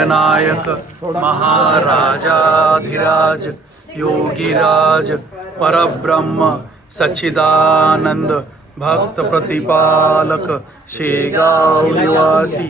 गणनायक महाराजाधिराज योगीराज परब्रह्म सच्चिदानंद भक्त प्रतिपालक शेगांव निवासी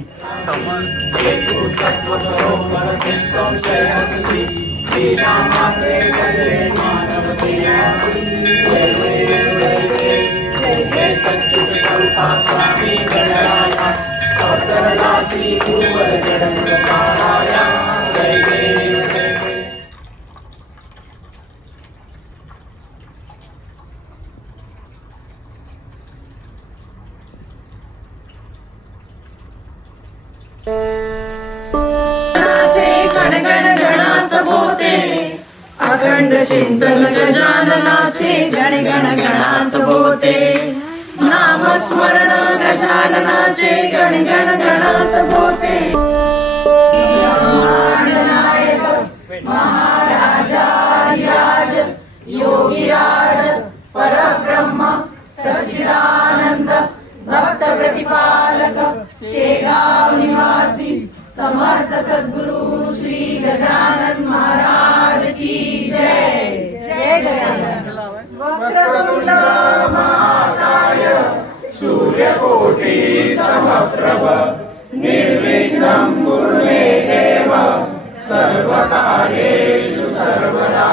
गण गण गणात होते अखंड चिंतन गजाननाचे गण गण गणात होते नाम स्मरण गजाननाचे गण गण गणात होते गणनायक महाराजाधिराज योगीराज परब्रह्म सच्चिदानंद भक्त प्रतिपालक शेगांव निवासी समर्थ सद्गुरु श्री गजानन महाराज की जय। जय गजानन। वक्रतुंड महाकाय सूर्यकोटि समप्रभ निर्विघ्नं कुरु मे देव सर्वकार्येषु सर्वदा।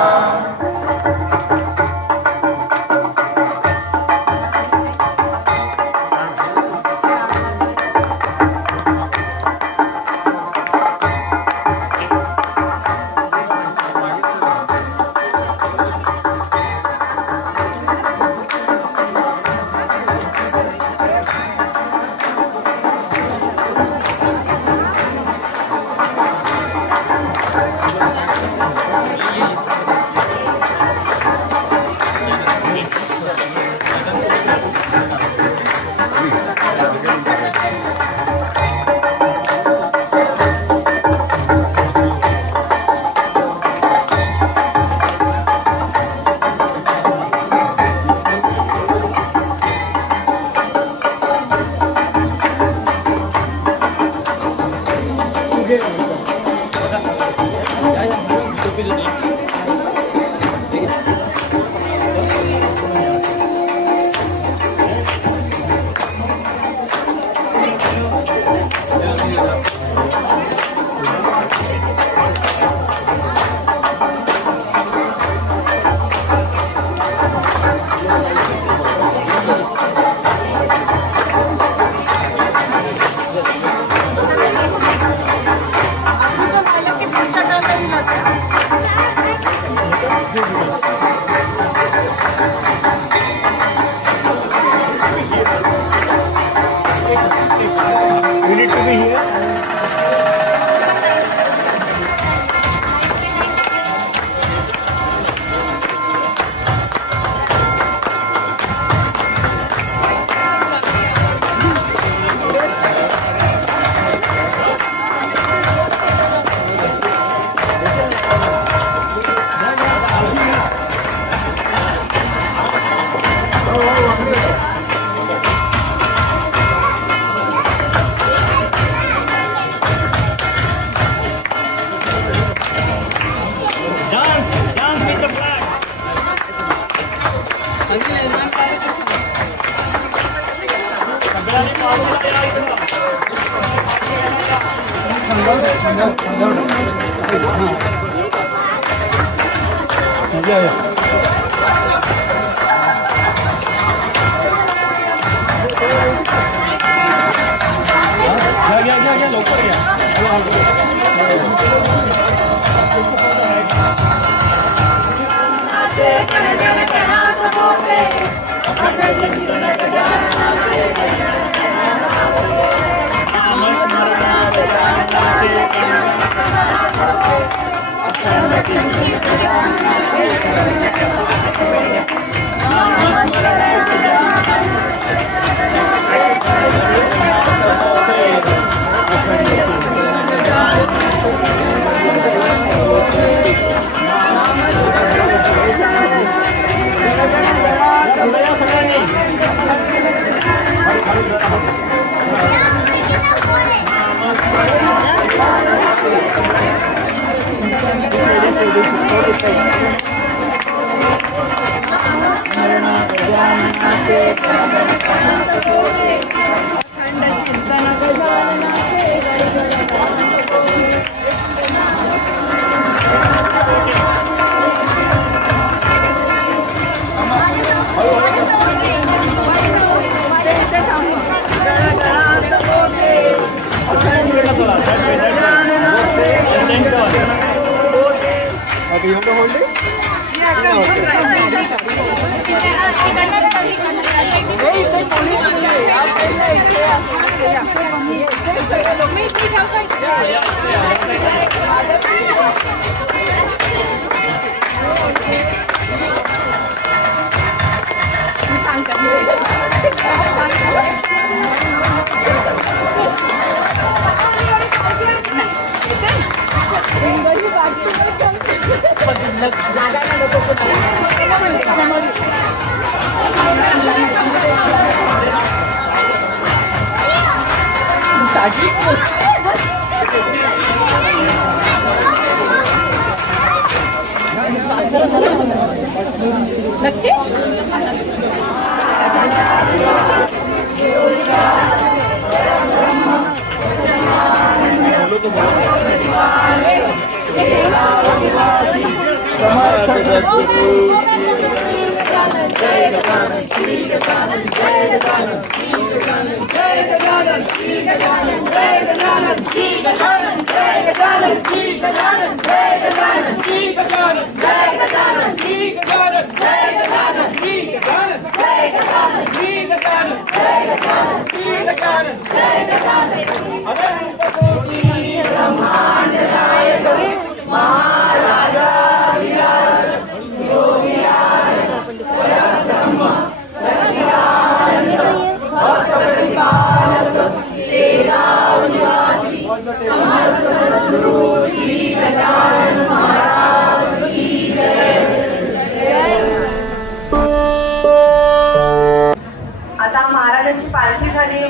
आता महाराजांची पालखी झाली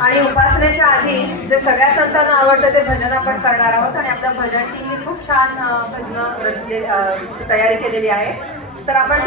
आणि उपासनेच्या आधी जे सगळ्या संतांना आवडतं ते भजन आपण करणार आहोत आणि आपल्या भजन टीमने खूप छान भजन रचले तयारी केलेली आहे. तर आपण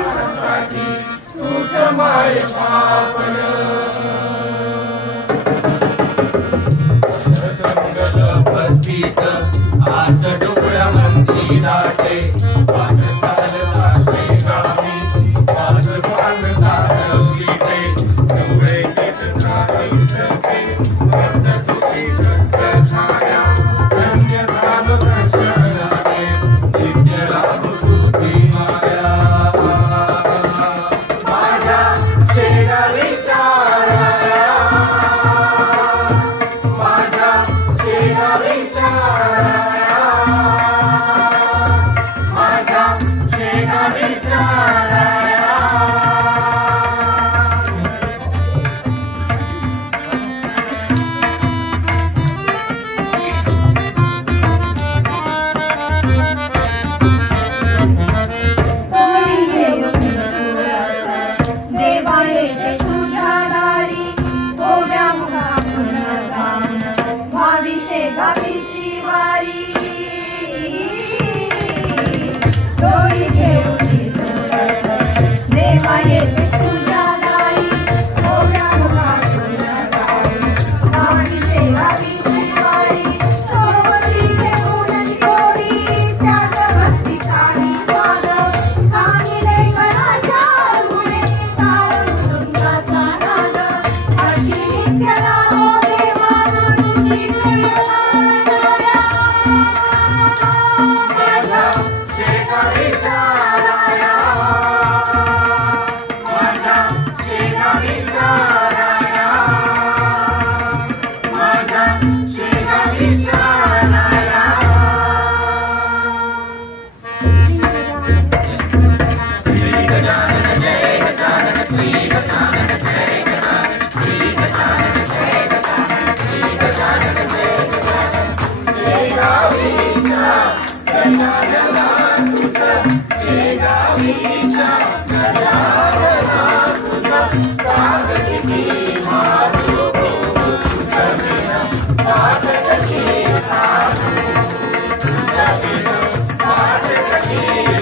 Thank you.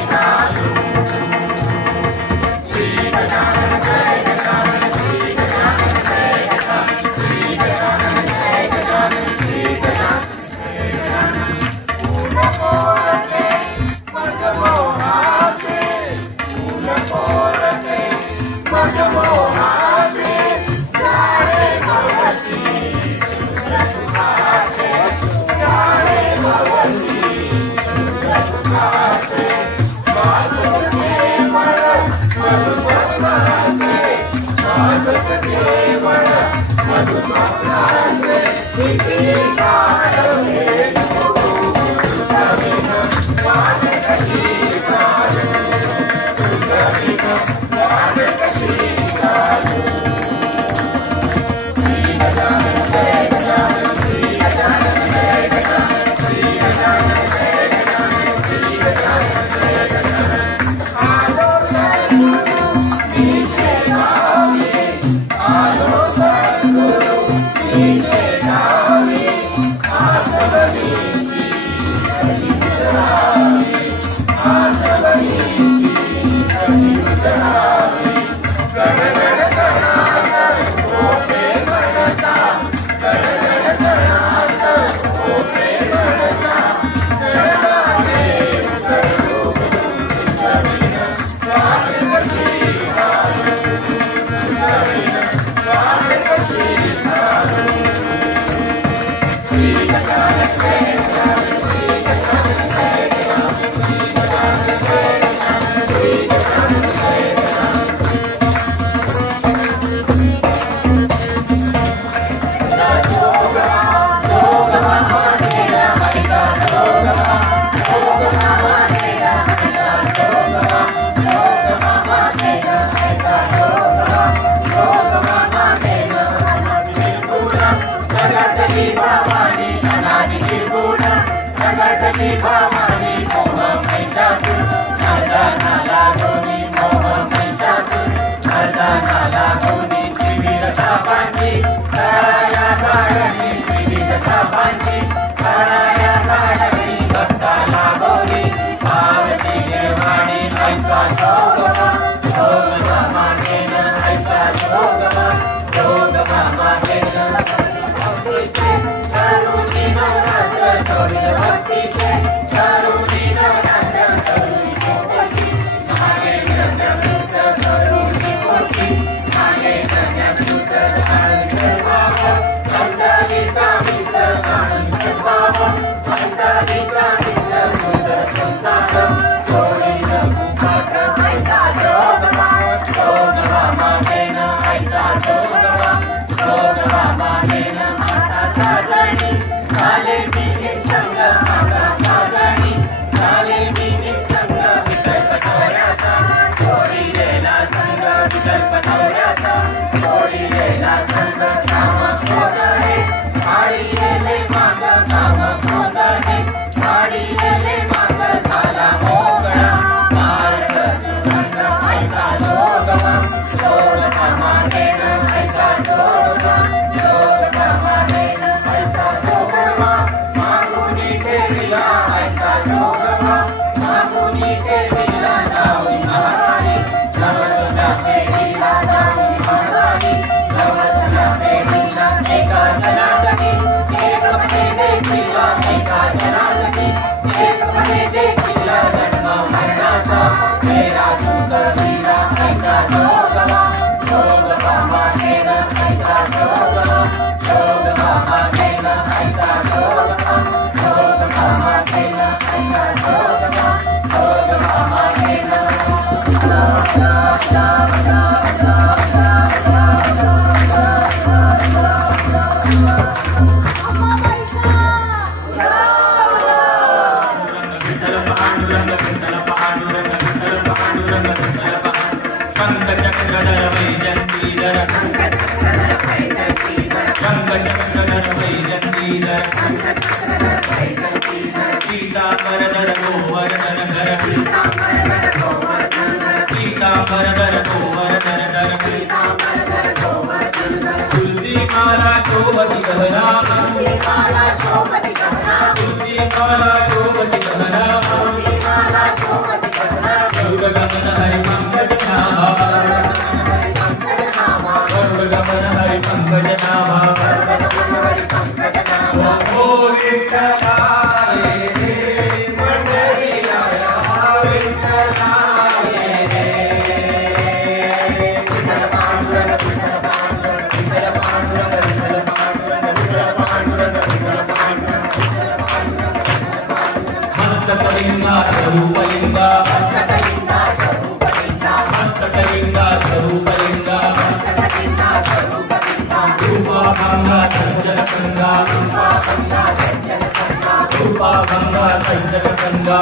Hasta गंगा रूपा गंगा संजन गंगा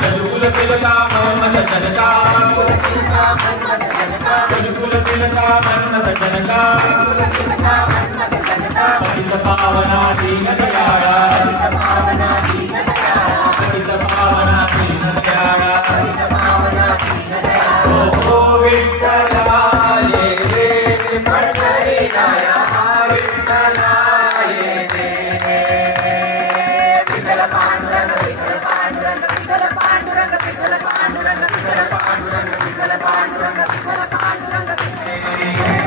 जलकुल तिलका मन्मथ जनका जलकुल तिलका मन्मथ जनका पतित पावना दीन दयाला पतित पावना दीन दयाला ओ विठ्ठलाये पंढरीनाया विठ्ठलाये विठ्ठल पांडुरंग विठ्ठल पांडुरंग विठ्ठल पांडुरंग विठ्ठल पांडुरंग विठ्ठल पांडुरंग विठ्ठल पांडुरंग विठ्ठल पांडुरंग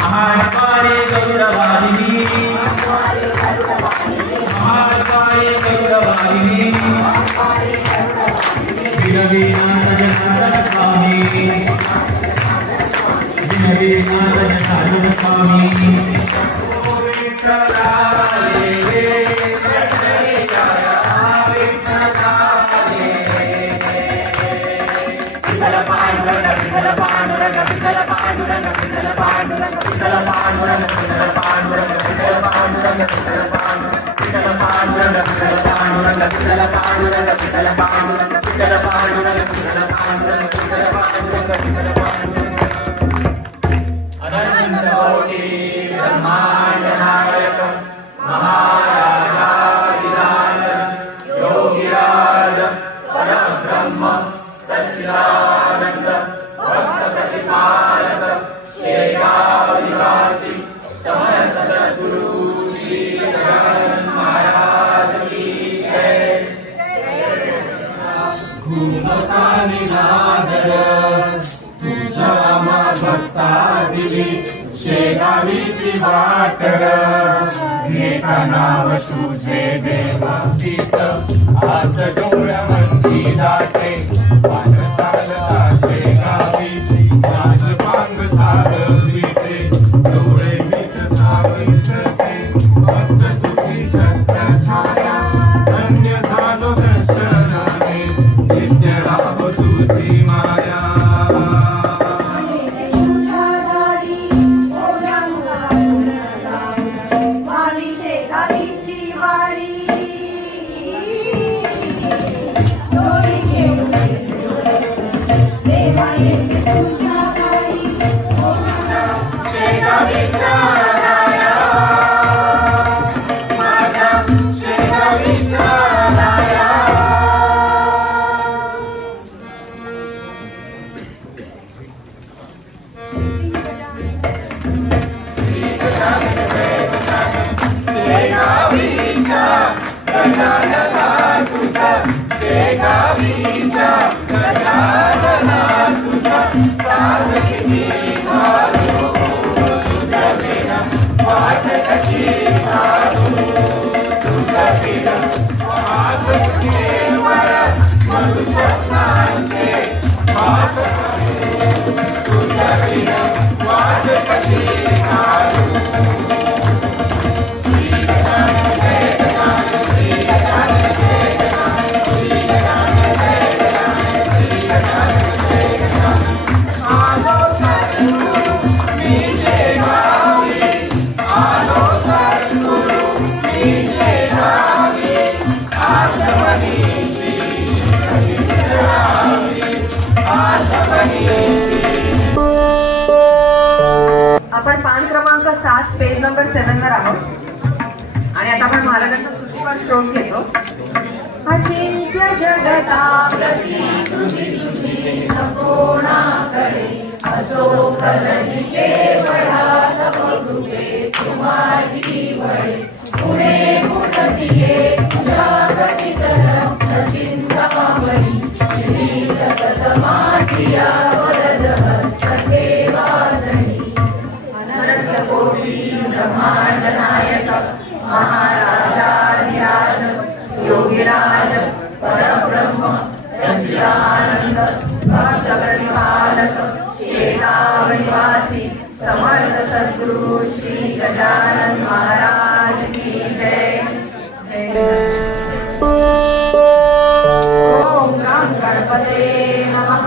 महाकाली गरुडवाहिनी महाकाली गरुडवाहिनी विरवीनाथ जनार्दन स्वामी विरवीनाथ जनार्दन स्वामी शेगावीची वाटर घेता नाव तुझे देवातीत आज डोळ्यामंदी दाटे पान चालता शेगावीची नाच पांग चालविते डोळे विचता विसते भक्त तुझी छत्र छाया धन्य झालो दर्शनाने नित्य राहो तुझी माया आपण पान क्रमांक 7 पेज नंबर 7 वर आहोत आणि आता आपण महाराजांचा स्तुतीपर श्लोक घेतो. अचिंत्य जगता प्रती तुझी कोणाकडे असो फलनी केवळा तव कृपे तुम्हारी वळे पुणे पुढतिये जागतितरं सचिंता मावळी श्री सतत मातिया वरद हस्तके वाजणी अनंत कोटी ब्रह्मांड नायक महाराजाधिराज योगीराज परब्रह्म सच्चिदानंद भक्त प्रतिपालक शेगाव निवासी समर्थ सद्गुरु श्री गजानन महाराज की जय. ओम गणपते नमः.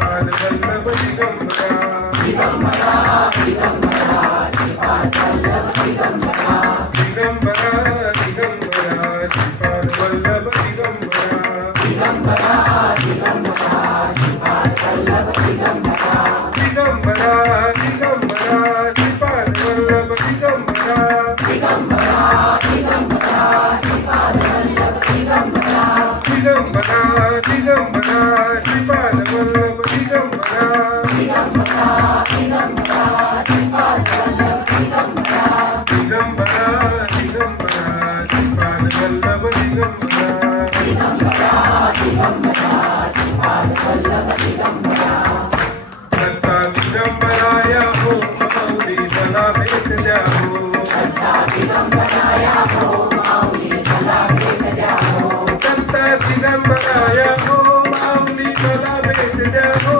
वल्लभ दिगंबरा दिगंबरा श्रीपाद वल्लभ दिगंबरा दत्ता दिगंबराय हो माऊली मला भेट द्या हो दत्ता दिगंबराय हो माऊली मला भेट द्या हो दत्ता दिगंबराय हो माऊली मला भेट द्या हो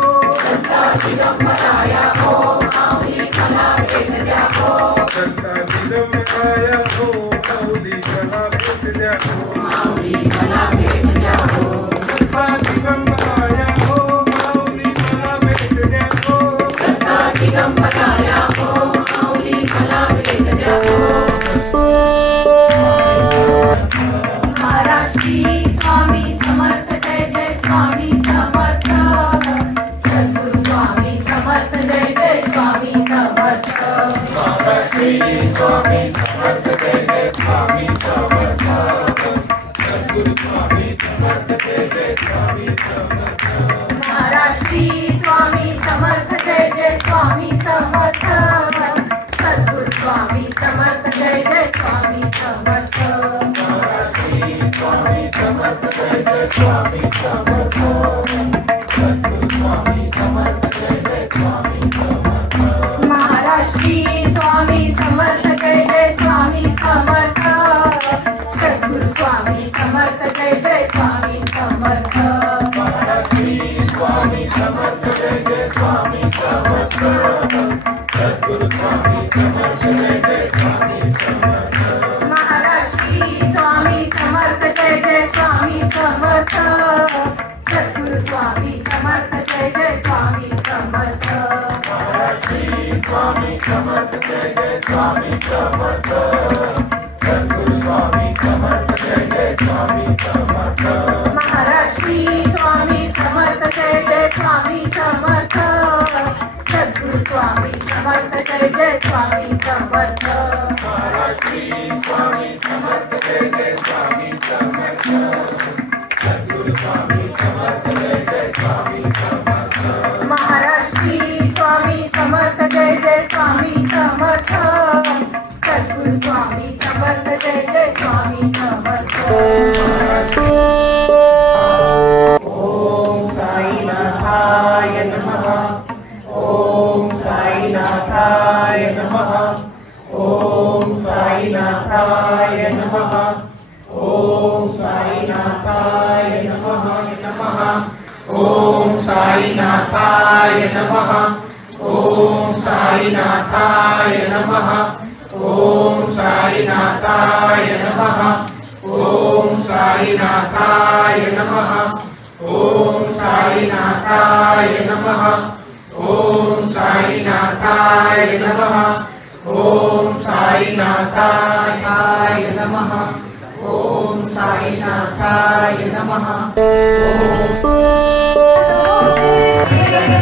दत्ता दिगंबराय हो माऊली मला भेट द्या हो दत्ता दिगंबराय हो माऊली मला भेट द्या हो माऊली मला भेट द्या हो दत्ता दिगंबराय हो माऊली मला भेट द्या हो दत्ता दिगंबराय हो माऊली मला भेट द्या हो महाराष्ट्री स्वामी समर्थ जय जय स्वामी समर्थ सद्गुरु स्वामी समर्थ जय जय स्वामी समर्थ महाराष्ट्री स्वामी समर्थ जय जय स्वामी समर्थ सद्गुरु स्वामी समर्थ जय जय स्वामी समर्थ महाराष्ट्री स्वामी समर्थ जय जय स्वामी समर्थ सद्गुरु स्वामी समर्थ जय जय स्वामी समर्थ महाराष्ट्री स्वामी समर्थ जय जय स्वामी समर्थ सद्गुरु स्वामी समर्थ जय जय स्वामी समर्थ महाराष्ट्री स्वामी समर्थ जय जय स्वामी समर्थ सद्गुरु स्वामी समर्थ जय जय स्वामी समर्थ महाराष्ट्री स्वामी समर्थ जय जय स्वामी समर्थ सद्गुरु स्वामी समर्थ जय जय स्वामी समर्थ महाराष्ट्री स्वामी समर्थ जय जय स्वामी समर्थ सद्गुरु स्वामी समर्थ जय जय स्वामी समर्थ महाराष्ट्री स्वामी समर्थ जय जय स्वामी समर्थ सद्गुरु स्वामी समर्थ जय जय स्वामी समर्थ महाराष्ट्री स्वामी समर्थ जय जय स्वामी समर्थ सद्गुरु स्वामी समर्थ जय जय स्वामी समर्थ महाराष्ट्री स्वामी समर्थ जय जय स्वामी समर्थ सद्गुरु स्वामी समर्थ जय जय स्वामी समर्थ महाराष्ट्री स्वामी समर्थ जय जय स्वामी समर्थ सद्गुरु स्वामी समर्थ जय जय स्वामी समर्थ ओम साईनाथाय नमः ओम साईनाथाय नमः ओम साईनाथाय नमः ओम साईनाथाय नमः नमः ओम साईनाथाय नमः ओम साईनाथाय नमः ओम साईनाथाय नमः ओम साईनाथाय नमः ओम साईनाथाय नमः ओम साईनाथाय नमः ओम साईनाथाय नमः ओम साईनाथाय नमः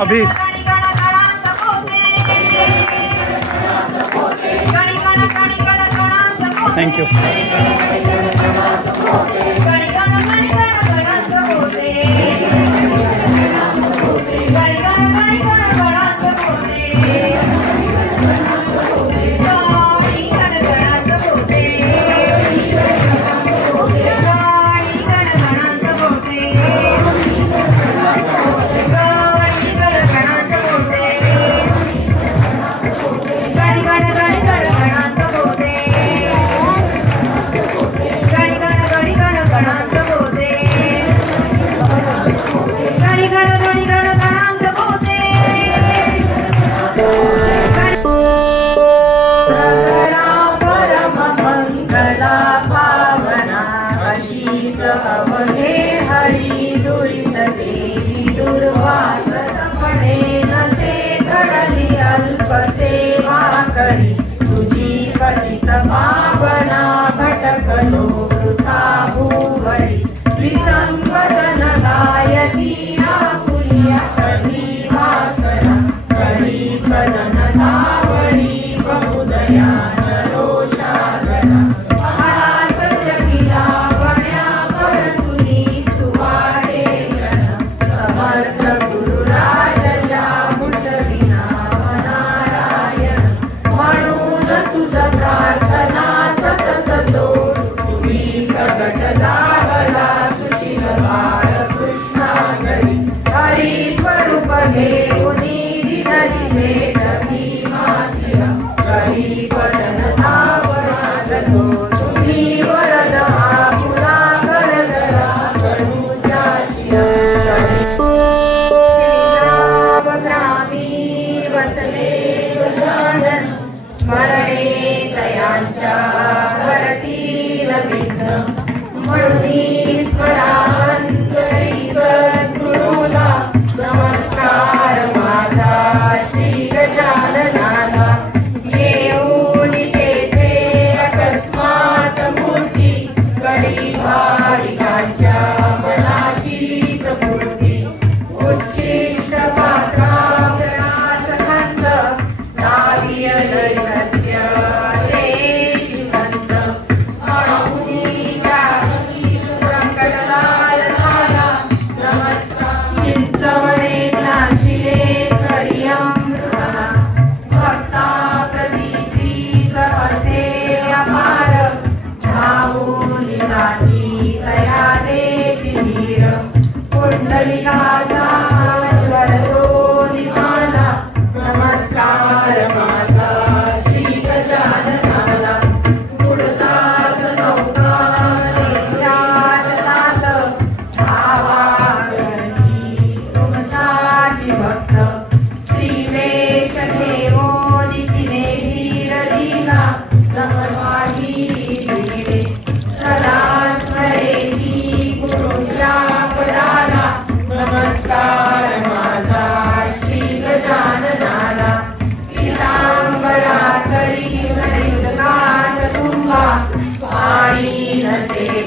अभी थैंक यू।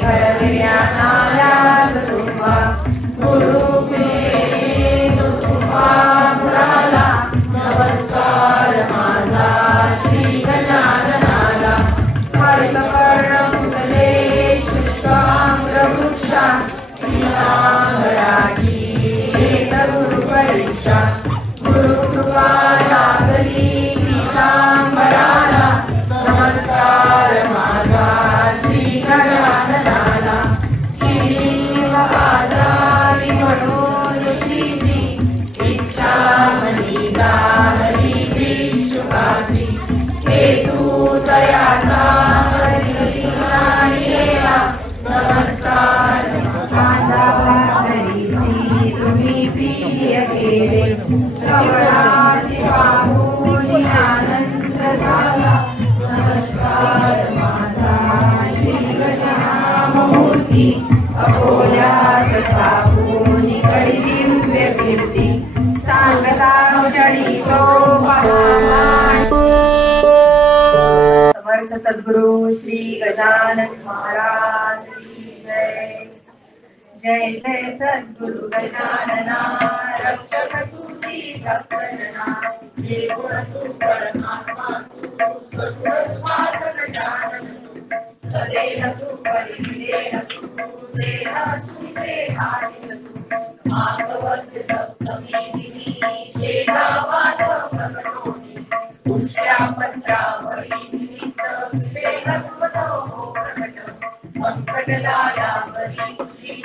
भरल्या नाला तुंबा पीतांबराची घेत गुरु परीक्षा गुरुकृपा लागली पीतांबराला नमस्कार माझा श्री गजाननाला शिलिंग वाजावी म्हणून श्रीसी इच्छा मनी झाली भिक्षुकासी हेतू तयाचा नमस्कार माझा भाकरीसी तुम्ही प्रिय केले कमळासी पाहून आनंद झाला नमस्कार माझा श्री गजाननमूर्ती अकोल्यास स्थापून करी दिव्य कीर्ती सांगता क्षणी तो महामान समर्थ सद्गुरु श्री गजानन महाराज की जय जय जय सद्गुरु गजानना रक्षक तुझी भक्तना हे गुण तू परमात्मा तू सद्गुरु मार्ग गजानन तू सदेह तू परिदेह तू देह सुते हारी तू भागवत सप्तमी दिनी शेगावात प्रकटोनी पुष्या पंचावळी निमित्त विवेकत्वतो हो प्रकट संकटलाया बरी तुझी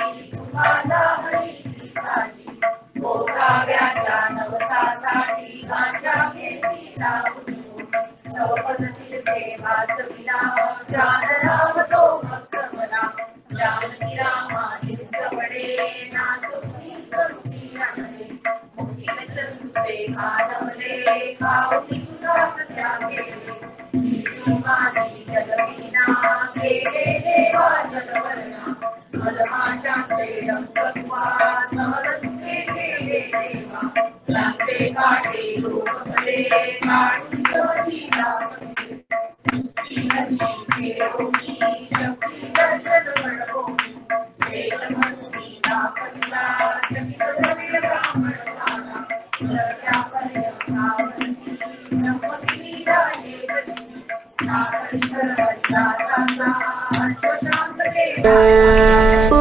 माझा हरी साची गोसाव्याच्या नवसासाठी गांजा केसी लावून नवपदतील प्रेमासविना प्राण लावतो भक्त मला जानकी रामा निजवडे नासुकी स्वरूपी आणले मुखीन चंद्रुचे मानवले खाऊनी तुला त्या केले मानी जगविना केले देवा जगवर्णा मधमाशांचे डंकत्वा सहरस्ते केले देवा लाचे काटे रूपले काढून सहजी लावते शक्ती दर्शन घडवोनी वेद म्हणूनी दापला चकित द्रविड ब्राह्मण झाला त्या पर्यंतावरती संपत्ती राये नागरी हरिदासाचा अश्वशांत केला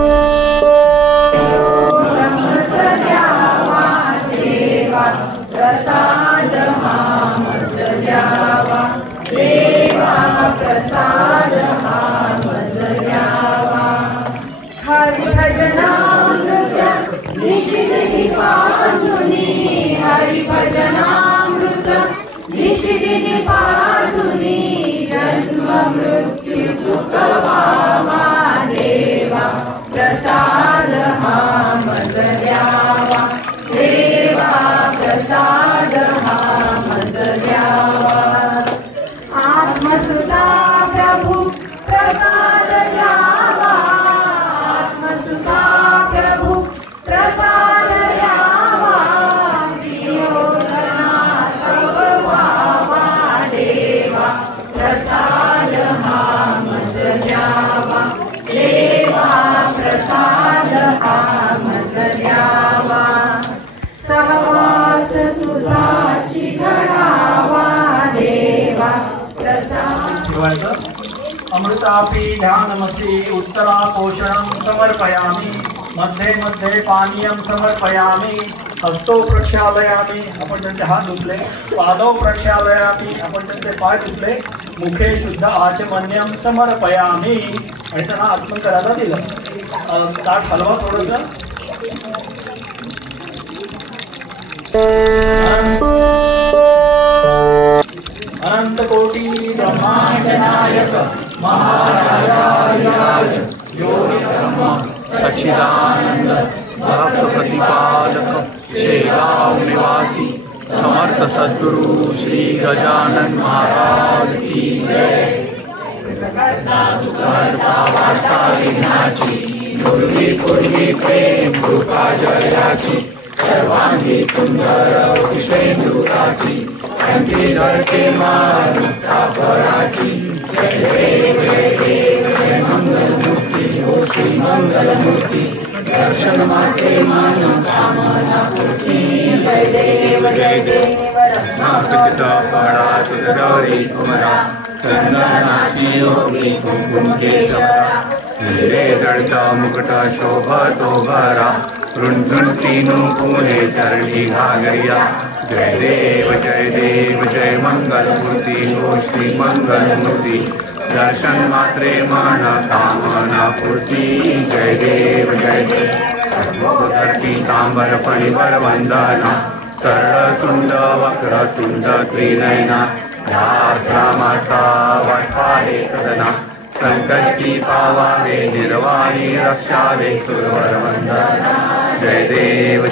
देवा प्रसाद मामत द्यावा देवा प्रसाद मामत द्यावा हरिभजनामृत निशिदिनी पाजुनी हरिभजनामृत निशिदिनी पाजुनी जन्म मृत्यू सुख वावा देवा प्रसाद मामत द्यावा देवा प्रसाद मामत द्यावा आत्मसुता प्रभु प्रसाद द्यावा आत्मसुता प्रभु प्रसाद द्यावा प्रियोधना तव वावा देवा प्रसाद मामत द्यावा देवा प्रसाद मामत द्यावा सहवास तुझाची घडावा देवा प्रसाद अमृतापीढानमसि उत्तरा पोषणं समर्पयामि मध्ये मध्ये पानीयं समर्पयामि हस्तो प्रक्षालयामि आपण त्यांचे हात धुतले पादौ प्रक्षालयामि आपण त्यांचे पाय धुतले मुखे शुद्ध आचमन्यं समर्पयामि आणि त्यांना आत्मन करायला दिलं ताट हलवा थोडंसं अनंत कोटी ब्रह्मांड नायक महाराज योगी ब्रह्म सच्चिदानंद भक्त प्रतिपालक शेगाव निवासी समर्थ सद्गुरु श्री गजानन महाराज की जय। वार्ता विघ्नाची पूर्वी पूर्वी प्रेम कृपा जयाची सर्वांगी सुंदर विषेंद्रुताची अंगी धडके मारुता पराची जय देव जय देव जय मंगल मूर्ती हो श्री मंगल मूर्ती दर्शन माते मन कामना पूर्ती जय देव जय देव रत्नापिता पड़ा तुझ गौरी कुमरा चंदनाची योगी कुंकुम केशवरा हिरे जड़ता मुकुट शोभतो भरा रुंझुंटीनु पुणे चरणी घागरिया जय देव जय मंगल मूर्ति हो श्री मंगल मूर्ति दर्शन मात्रे मन कामना पूर्ति जय देव धर पीतांबर फणिवर वंदना सरळ सुंद वक्र तुंड त्रिनयना दास रामाचा वाटपाहे सदना संकष्टी पावावे निर्वाणी रक्षावे सुरवर वंदना जय देव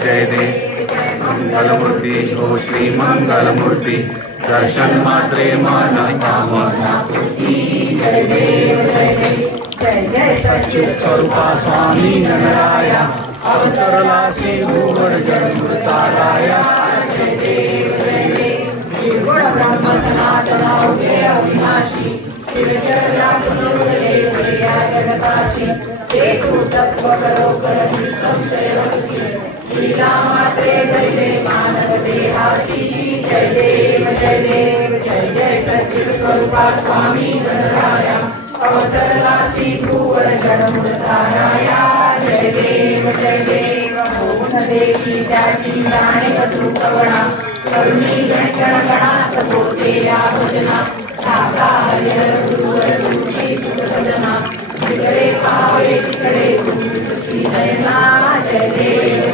मंगलमूर्ति हो श्री मंगलमूर्ति दर्शन मात्रे मन कामना पूर्ति जय देव जय सच्चित स्वरूपा स्वामी नराया अवतरला श्री भूवर जन्मताराया जय देव निर्गुण ब्रह्म सनातन अव्यय अविनाशी जगताशी हेतु तत्व करो कर निसंशय लीला मात्रे जय मानव देहासी जय देव जय सच्चित स्वरूपा स्वामी गणराया अवतरला श्री भूवर जन्मताराया जय देव ओम देशी त्याची जाणे वधूकवणा करुणी गणगणात होते या भजना सागा हरिहर गुरुवर तुझी सुखसदना जिकडे पावे तिकडे श्री नयना जय देव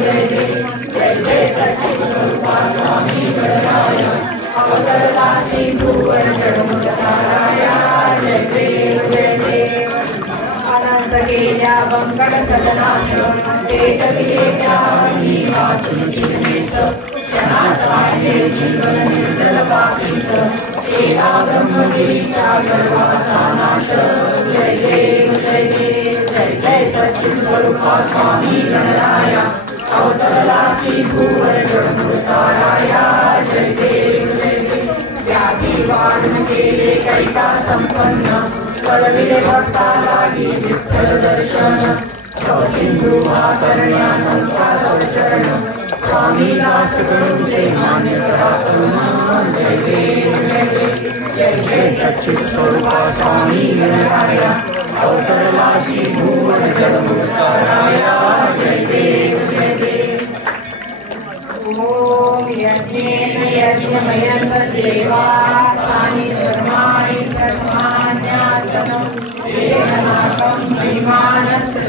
जय सच्चित स्वरूपा स्वामी गणराया अवतरला श्री भूवर जन्मताराया जय देव अनंत गेल्या बंकट सदनास वेद विलेल्या वाचून चिन्हेस क्षणात वाढले जीवन निर्जल पापीस एका ब्रह्मगिरीच्या गर्वाचा नाश जय देव जय सच्चित स्वरूपा स्वामी गणराया अवतरला श्री भूवर जन्मताराया जय देव व्याधी वाढून केले कैका संपन्न करविले भक्ता लागी विठ्ठल दर्शन सिंधू करण्यानंता चरण स्वामी दास करूचे मान्य करा जय देव जय सच्चित स्वरूपा स्वामी गणराया अवतरला श्री भूवर जन्मताराया जय देव ओम यज्ञेन यज्ञमयं देवा स्थानि धर्माणि धर्मान्यासनं वेदनाकं महिमानस्य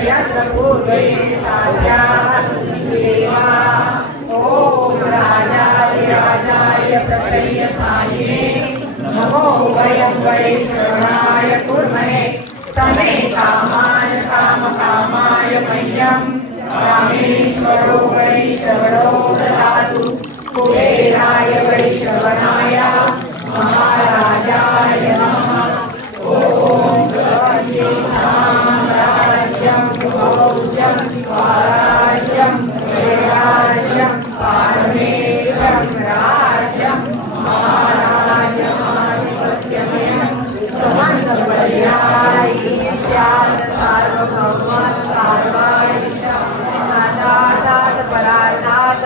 यत्र पूर्वै साध्याः देवा ओम राजाय प्रसय्यसायिने नमो वयं वै शरणाय कुर्महे समे कामाय मह्यं रामेश्वरो वै शरणो ददातु कुबेराय वै श्रवणाय महाराजाय नमः ओम स्वस्ति साम्राज्यं भोज्यं स्वराज्यं वैराज्यं पारमेश्वरं राज्यं महाराजमाधिपत्यमयं समन्तपर्यायी स्यात् सार्वभौमः परार्थात्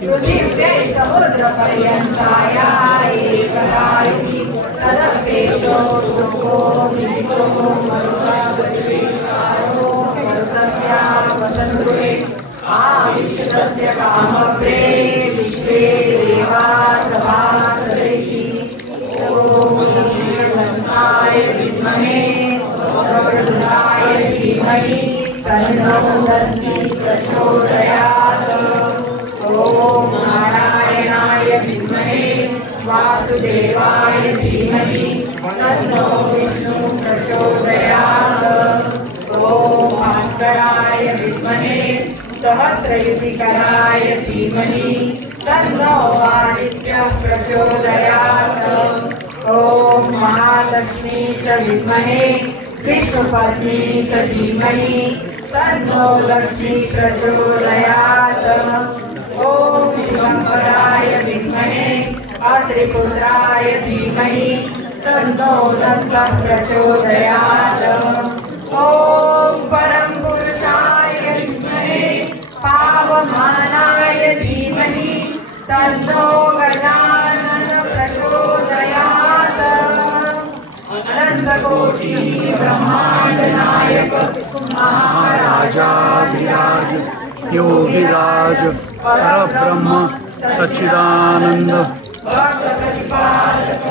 पृथिव्यै समुद्रपर्यन्ताया एकदायि तदपेशो सुखो विदितो मरुतस्यारो वसन्तुरे आविष्टस्य कामप्रे विश्वे देवा सभासदैः ॐ नीलकण्ठाय विद्महे वक्रतुण्डाय धीमहि तन्नो दन्ति प्रचोदयात् ओम नारायणाय विद्महे वासुदेवाय धीमहि तन्नो विष्णु प्रचोदयात् ओम भास्कराय विद्महे सहस्रयुतिकराय धीमहि तन्नो आदित्यः प्रचोदयात् ओम महालक्ष्मीश विद्महे विष्णुपत्नी च धीमहि तन्नो लक्ष्मी प्रचोदयात् ओम दिगंबराय विद्महे अत्रिपुत्राय धीमहि तन्नो दत्तः प्रचोदयात् ओम परम पुरुषाय विद्महे पावमानाय धीमहि तन्नो गजानन प्रचोदयात् अनंत कोटि ब्रह्मांड नायक महाराजाधिराज योगिराज परब्रह्म सच्चिदानंद भक्त प्रतिपादक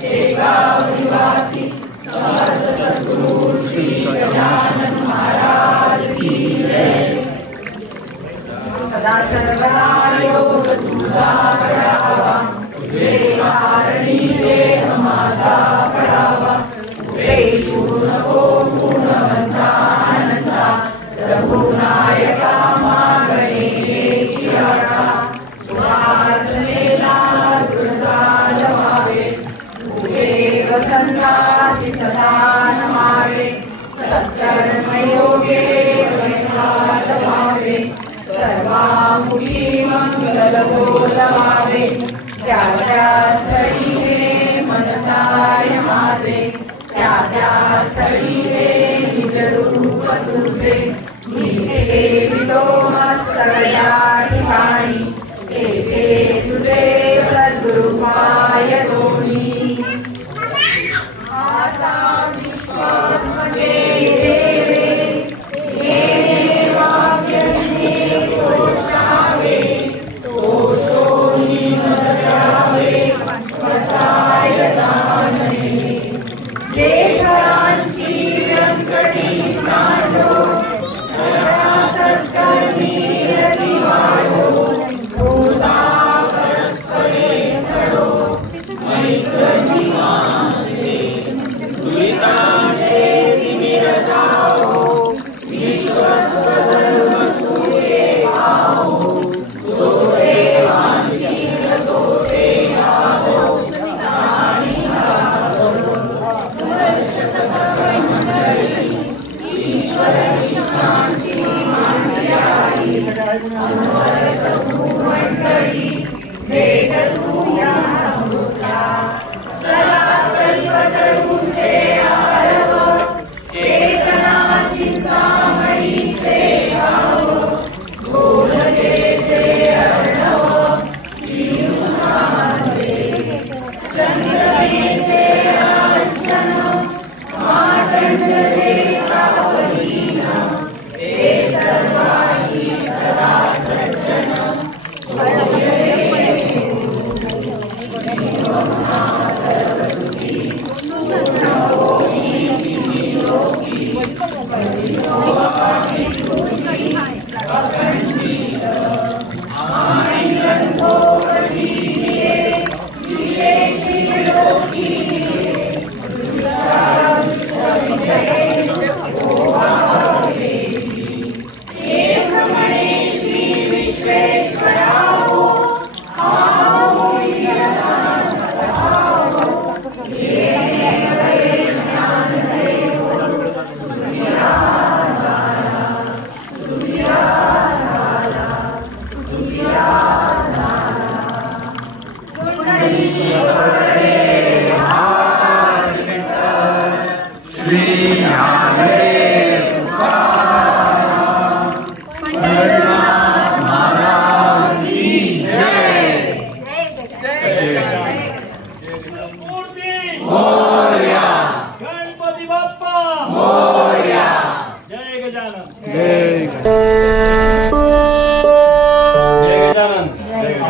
शेगाव निवासी समर्थ सद्गुरु श्री गजानन महाराज की जय। सदा सर्वदा योग तुझा पडावा कारणी देह माझा पडावा वेशू नको गुणवंतानंदा रघुनायका मागणे आता तुझा दृढाल व्हावे तुझे वसंताची सदा नमावे सत्कर्मयोगे वैखात व्हावे सर्वामुखी मंगल बोलावे त्या त्या स्थळी मनसाय माझे त्या त्या स्थळी निज रूप तुझे मी देवितो सगळ्या ठिकाणी ते तुझे सद्गुरुपाय दोन्ही आता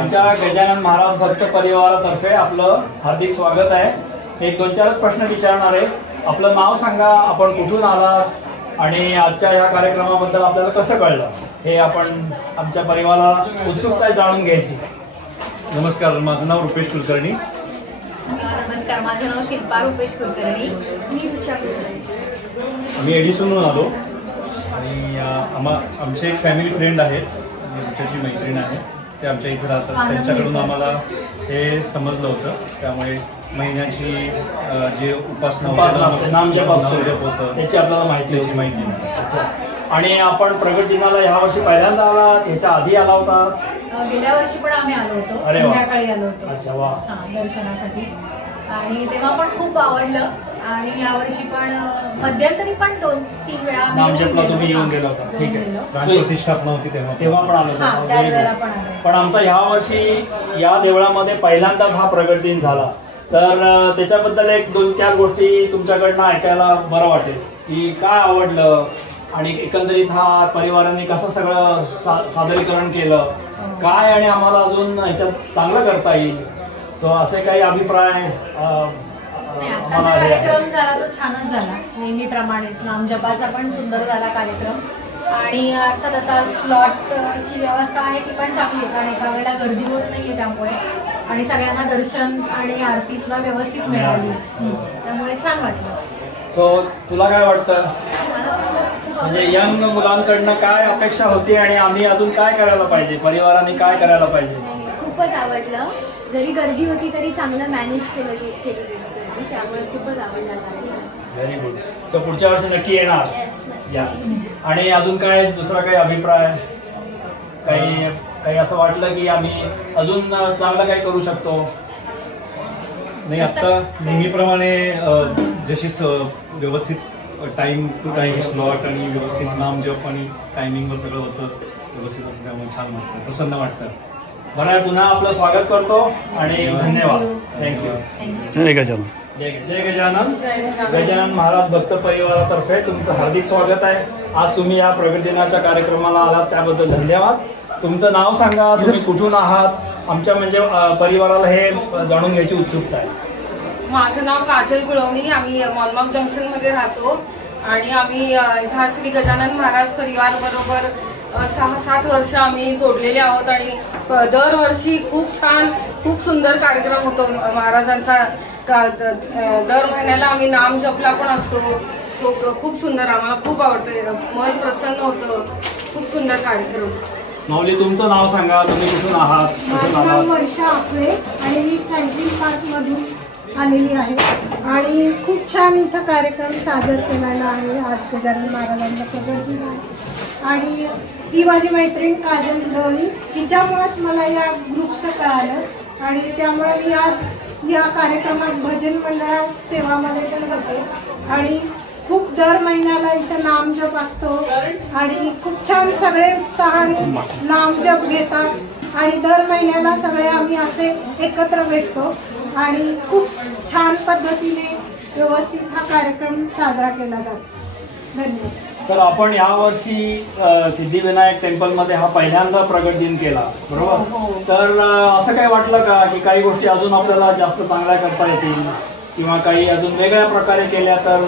विश्वास गजानन महाराज भक्त परिवारातर्फे आपलं हार्दिक स्वागत आहे। एक दोन चारच प्रश्न विचारणार आहे। आपलं नाव सांगा, आपण कुठून आलात आणि आजच्या या कार्यक्रमाबद्दल आपल्याला कसं कळलं हे आपण आमच्या परिवाराला उत्सुकता जाणून घ्यायची। नमस्कार, माझं नाव रुपेश कुलकर्णी। नमस्कार, माझं नाव शिल्पा रुपेश कुलकर्णी। मी रुचा कुलकर्णी। आम्ही एडिसनहून आलो आणि आमचे एक फॅमिली फ्रेंड आहेत, रुचाची मैत्रीण आहे, ते आमच्या इथे राहतात। त्यांच्याकडून आम्हाला हे समजलं होतं, त्यामुळे महिन्याची जे उपासना नामजप होतं त्याची आपल्याला माहिती माहिती। आणि आपण प्रगट दिनाला ह्या वर्षी पहिल्यांदा आलात, ह्याच्या आधी आला होता? गेल्या वर्षी पण आम्ही आलो होतो, संध्याकाळी आलो होतो। अच्छा, वा। दर्शनासाठी, आणि तेव्हा पण खूप आवडलं। आणि यावर्षी पण मध्यंतरी पण 2-3 वेळा नामजपला तुम्ही येऊन गेला होता? ठीक आहे, प्रतिष्ठापना होती तेव्हा पण आलो. पण आमचा ह्या वर्षी या देवळामध्ये पहिल्यांदाच हा प्रगट दिन झाला, तर त्याच्याबद्दल एक 2-4 गोष्टी तुमच्याकडनं ऐकायला बरं वाटेल की काय आवडलं आणि एकंदरीत हा परिवाराने कसं सगळं सादरीकरण केलं, काय आणि आम्हाला अजून ह्याच्यात चांगलं करता येईल. सो असे काही अभिप्राय आताचा कार्यक्रम झाला तो छानच झाला, नेहमीप्रमाणेच नामजपाचा पण सुंदर झाला कार्यक्रम. आणि अर्थात आता स्लॉटची व्यवस्था आहे ती पण चांगली आहे, कारण एका वेळेला गर्दी होत नाहीये त्यामुळे, आणि सगळ्यांना दर्शन आणि आरती सुद्धा व्यवस्थित मिळाली, त्यामुळे छान वाटलं. सो तुला काय वाटतं, म्हणजे यंग मुलांकडनं काय अपेक्षा होती आणि आम्ही अजून काय करायला पाहिजे, परिवाराने काय करायला पाहिजे? खूपच आवडलं, जरी गर्दी होती तरी चांगलं मॅनेज केली गेली गर्दी, त्यामुळे खूपच आवडलं. Very good. सो पुढच्या वर्षी नक्की येणार या. आणि अजून काय दुसरा काही अभिप्राय, काही असं वाटलं की आम्ही अजून चांगलं काय करू शकतो? नाही, आता नेहमीप्रमाणे जशी व्यवस्थित टाइम टू टाइम स्लॉट आणि व्यवस्थित नाम जप आणि टायमिंगवर सगळं होतं व्यवस्थित होतं, त्यामुळे छान वाटतं, प्रसन्न वाटतं. बरं, पुन्हा आपलं स्वागत करतो आणि धन्यवाद. थँक्यू. जय गजानन. जय गजानन. गजानन महाराज भक्त परिवारातर्फे तुमचं हार्दिक स्वागत आहे. आज तुम्ही या प्रगट दिनाच्या कार्यक्रमाला आलात त्याबद्दल धन्यवाद. तुमचं नाव सांगा, तुम्ही कुठून आहात, आमच्या म्हणजे परिवाराला हे जाणून घ्यायची उत्सुकता आहे. माझं नाव काजल गुळवणी, आम्ही मॉलमार्क जंक्शनमध्ये राहतो आणि आम्ही ह्या श्री गजानन महाराज परिवार बरोबर 6-7 वर्ष आम्ही जोडलेले आहोत आणि दरवर्षी खूप छान खूप सुंदर कार्यक्रम होतो महाराजांचा. दर महिन्याला आम्ही नाम जपला पण असतो. खूप सुंदर, आम्हाला खूप आवडतं, मन प्रसन्न होतं, खूप सुंदर कार्यक्रम. माऊली, तुमचं नाव सांगा, तुम्ही कुठून आहात? माझं नाव वर्षा आखरे आणि मी फ्रँकलिन पार्कमधून आलेली आहे आणि खूप छान इथं कार्यक्रम सादर केलेला आहे. आज गजानन महाराजांचा प्रगट दिन आहे आणि ती माझी मैत्रीण काजल गुळवणी, तिच्यामुळेच मला या ग्रुपचं कळालं आणि त्यामुळे मी आज या कार्यक्रमात भजन मंडळात सेवामध्ये पण होते आणि खूप दर महिन्याला इथं नामजप असतो आणि खूप छान सगळे उत्साहाने नामजप घेतात आणि दर महिन्याला सगळे आम्ही असे एकत्र भेटतो आणि खूप छान पद्धतीने व्यवस्थित हा कार्यक्रम साजरा केला जातो. धन्यवाद. तर आपण यावर्षी सिद्धिविनायक टेम्पलमध्ये हा पहिल्यांदा प्रगट दिन केला, बरोबर? तर असं काही वाटलं का की काही गोष्टी अजून आपल्याला जास्त चांगल्या करता येतील किंवा काही अजून वेगळ्या प्रकारे केल्या तर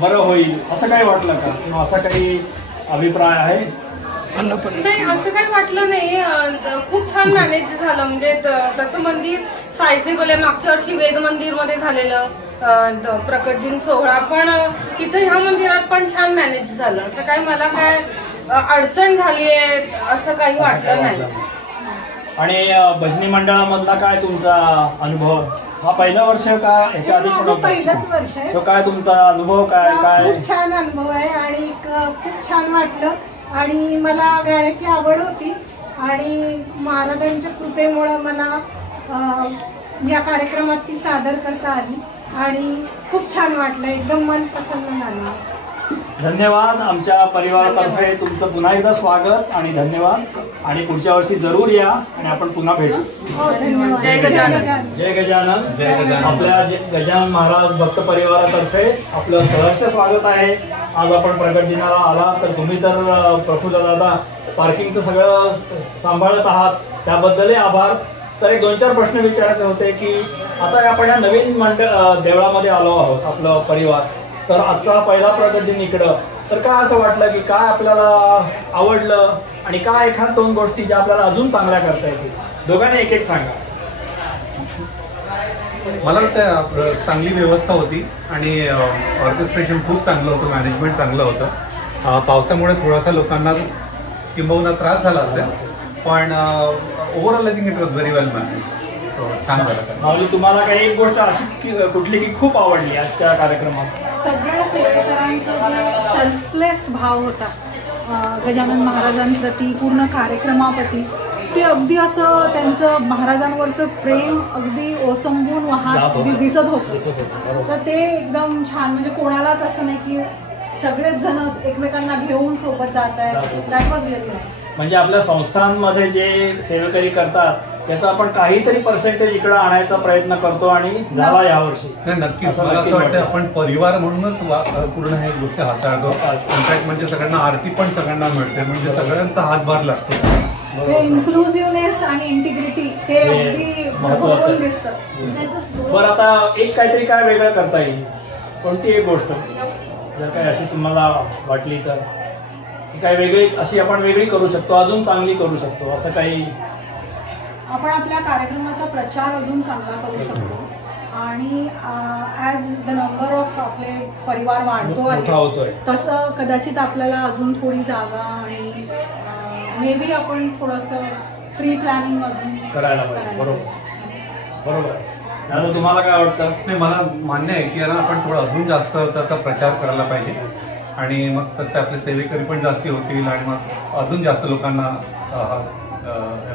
बरं होईल, असं काही वाटलं का किंवा असा काही अभिप्राय आहे? नाही, असं काही वाटलं नाही. खूप छान मॅनेज झालं, म्हणजे तसं मंदिर सायझेबल आहे. मागच्या वर्षी वेद मंदिरमध्ये झालेलं प्रकट दिन सोहळा, पण इथं ह्या मंदिरात पण छान मॅनेज झालं. असं काही मला काय अडचण झाली आहे असं काही वाटलं नाही. आणि भजनी मंडळामधला काय तुमचा अनुभव? हा पहिलं वर्ष का याच्या आधी पण? पहिलंच वर्ष आहे. तो काय तुमचा अनुभव काय? खूप छान अनुभव आहे आणि खूप छान वाटलं आणि मला गाण्याची आवड होती आणि महाराजांच्या कृपेमुळं मला या कार्यक्रमात ती सादर करता आली आणि खूप छान वाटलं, एकदम मन प्रसन्न झालं. धन्यवाद. आमच्या परिवारातर्फे तुमचं पुन्हा एकदा स्वागत आणि धन्यवाद. आणि पुढच्या वर्षी जरूर या आणि आपण पुन्हा भेटू. जय गजानन. जय गजानन. जय गजानन. आपल्या गजानन महाराज भक्त परिवारातर्फे आपलं सहर्ष स्वागत आहे. आज आपण प्रगट दिनाला आला तर तुम्ही तर प्रफुल्ल दादा पार्किंगचं सगळं सांभाळत आहात, त्याबद्दलही आभार. तर एक 2-4 प्रश्न विचारायचे होते की आता आपण या नवीन देवळामध्ये आलो आहोत आपलं परिवार, तर आजचा पहिला प्रगट दिन इकडं, तर काय असं वाटलं की काय आपल्याला आवडलं आणि काय 1-2 गोष्टी ज्या आपल्याला अजून चांगल्या करता येतील? दोघांनी एक सांगा. मला वाटतं चांगली व्यवस्था होती आणि ऑर्केस्ट्रेशन खूप चांगलं होतं, मॅनेजमेंट चांगलं होतं. पावसामुळे थोडासा लोकांना किंबहुना त्रास झाला असेल, पण overall I think it was very well manage. So छान झालं. माऊली, तुम्हाला काही एक गोष्ट अशी कुठली की खूप आवडली आजच्या कार्यक्रमात? सगळ्या सेवेकरांचा जो सेल्फलेस भाव होता गजानन महाराजांप्रती, पूर्ण कार्यक्रमाप्रती, ते अगदी असं त्यांचं महाराजांवरचं प्रेम अगदी ओसंबून वाहत दिसत होतं. तर ते एकदम छान, म्हणजे कोणालाच असं नाही की सगळेच जण एकमेकांना घेऊन सोबत जात आहेत. That was very nice. म्हणजे आपल्या संस्थांमध्ये जे सेवेकरी करतात त्याचा आपण काहीतरी पर्सेंटेज इकडे आणायचा प्रयत्न करतो आणि झाला यावर्षी. नक्कीच मला असं वाटतं आपण परिवार म्हणूनच पूर्ण हे गोष्ट हाताळतो. इनफॅक्ट म्हणजे सगळ्यांना आरती पण सगळ्यांना मिळते, म्हणजे सगळ्यांचा हातभार लागतो. इन्क्लुझिव्हनेस आणि इंटिग्रिटी हे अगदी महत्त्वाचं दिसतं. बरं, आता एक काहीतरी काय वेगळं करता येईल, कोणती एक गोष्ट जर काही अशी तुम्हाला वाटली तर काय वेगळी अशी आपण वेगळी करू शकतो, अजून चांगली करू शकतो, असं काही? आपण आपल्या कार्यक्रमाचा प्रचार अजून चांगला करू शकतो आणि ॲज द नंबर ऑफ आपले परिवार वाढतो आहे तसं कदाचित आपल्याला अजून थोडी जागा आणि मे बी आपण थोडंसं प्री प्लॅनिंग अजून करायला पाहिजे. बरोबर. दादा तुम्हाला काय वाटतं? नाही, मला मान्य आहे की आपण थोडं अजून जास्त त्याचा प्रचार करायला पाहिजे आणि मग तसे आपले सेवेकरी पण जास्ती होतील आणि मग अजून जास्त लोकांना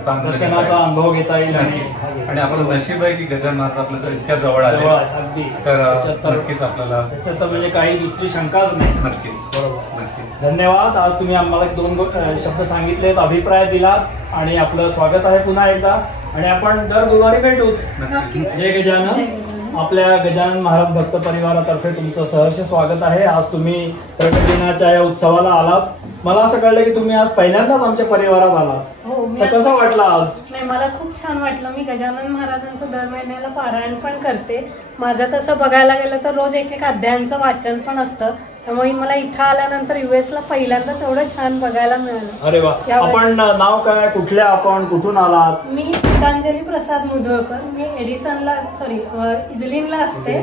दर्शनाचा अनुभव घेता येईल. आणि आपलं नशीब आहे की गजाननाथ आपल्या इतक्या जवळ आले, अगदी. तर नक्कीच आपल्याला त्याच्यात म्हणजे काही दुसरी शंकाच नाही. नक्कीच. बरोबर. नक्कीच. धन्यवाद. आज तुम्ही आम्हाला 2 शब्द सांगितलेत, अभिप्राय दिलात आणि आपलं स्वागत आहे पुन्हा एकदा आणि आपण दर गुरुवारी भेटूच. जय गजानन. आपल्या गजानन महाराज भक्त परिवारातर्फे तुमचं सहर्ष स्वागत आहे. आज तुम्ही प्रकट दिनाच्या या उत्सवाला आलात. मला असं कळलं की तुम्ही आज पहिल्यांदाच आमच्या परिवारात आलात. हो. तर कसं वाटलं आज? नाही, मला खूप छान वाटलं. मी गजानन महाराजांचं दर महिन्याला पारायण पण करते. माझं तसं बघायला गेलं तर रोज एक अध्यायांचं वाचन पण असतं. त्यामुळे मला इथं आल्यानंतर US ला पहिल्यांदाच एवढं छान बघायला मिळालं. अरे वा. आपण नाव काय, कुठल्या, आपण कुठून आलात? मी गीतांजली प्रसाद मुधोळकर. मी एडिसनला इजलिनला असते.